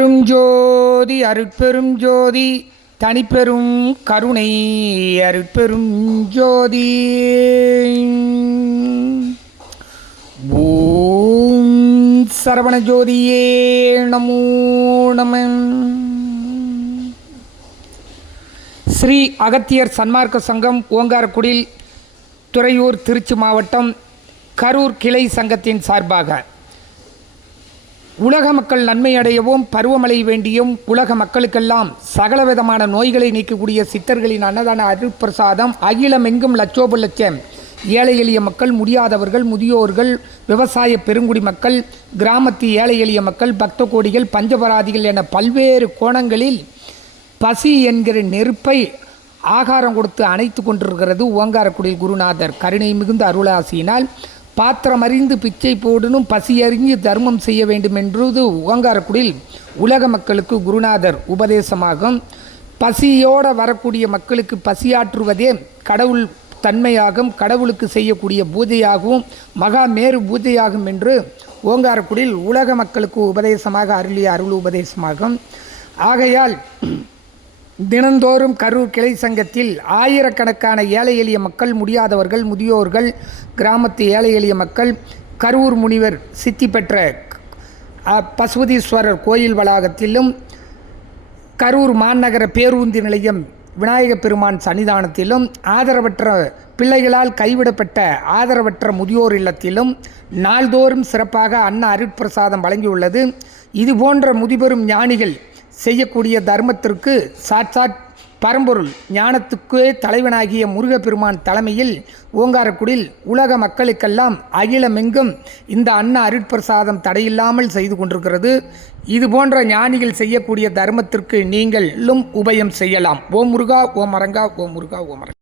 பெரும் ஜோதி அருட்பெரும் ஜோதி தனிப்பெரும் கருணை அருட்பெரும் ஜோதி. ஓம் சரவண ஜோதியே நமோ நம. ஸ்ரீ அகத்தியர் சன்மார்க்க சங்கம் ஓங்காரக்குடில் துறையூர் திருச்சி மாவட்டம் கரூர் கிளை சங்கத்தின் சார்பாக. உலக மக்கள் நன்மை அடையவும் பருவமழை வேண்டியும் உலக மக்களுக்கெல்லாம் சகலவிதமான நோய்களை நீக்கக்கூடிய சித்தர்களின் அன்னதான அருட்பிரசாதம் அகிலமெங்கும் லட்சோப லட்சம் ஏழை எளிய மக்கள் முடியாதவர்கள் முதியோர்கள் விவசாய பெருங்குடி மக்கள் கிராமத்து ஏழை எளிய மக்கள் பக்த கோடிகள் பஞ்சபராதிகள் என பல்வேறு கோணங்களில் பசி என்கிற நெருப்பை ஆகாரம் கொடுத்து அணைத்து கொண்டிருக்கிறது ஓங்காரக்குடியில் குருநாதர். கருணை மிகுந்த அருளாசியினால் பாத்திரம் அறிந்து பிச்சை போடணும் பசி அறிஞ்சு தர்மம் செய்ய வேண்டும் என்றது ஓங்காரக்குடியில் உலக மக்களுக்கு குருநாதர் உபதேசமாகும். பசியோடு வரக்கூடிய மக்களுக்கு பசியாற்றுவதே கடவுள் தன்மையாகும் கடவுளுக்கு செய்யக்கூடிய பூஜையாகவும் மகா மேரு பூஜையாகும் என்று ஓங்காரக்குடியில் உலக மக்களுக்கு உபதேசமாக அருளிய அருள் உபதேசமாகும். ஆகையால் தினந்தோறும் கரூர் கிளை சங்கத்தில் ஆயிரக்கணக்கான ஏழை எளிய மக்கள் முடியாதவர்கள் முதியோர்கள் கிராமத்து ஏழை எளிய மக்கள் கரூர் முனிவர் சித்தி பெற்ற பசுபதீஸ்வரர் கோயில் வளாகத்திலும் கரூர் மாநகர பேருந்து நிலையம் விநாயகப் பெருமான் சன்னிதானத்திலும் ஆதரவற்ற பிள்ளைகளால் கைவிடப்பட்ட ஆதரவற்ற முதியோர் இல்லத்திலும் நாள்தோறும் சிறப்பாக அன்ன அருட்பிரசாதம் வழங்கியுள்ளது. இதுபோன்ற முதிபெரும் ஞானிகள் செய்யக்கூடிய தர்மத்திற்கு சாட்சாத் பரம்பொருள் ஞானத்துக்கே தலைவனாகிய முருகப்பெருமான் தலைமையில் ஓங்காரக்குடில் உலக மக்களுக்கெல்லாம் அகிலமெங்கும் இந்த அன்ன அருட்பிரசாதம் தடையில்லாமல் செய்து கொண்டிருக்கிறது. இது போன்ற ஞானிகள் செய்யக்கூடிய தர்மத்திற்கு நீங்களும் உபயம் செய்யலாம். ஓம் முருகா ஓம் அரங்கா ஓம் முருகா ஓம் அரங்கா.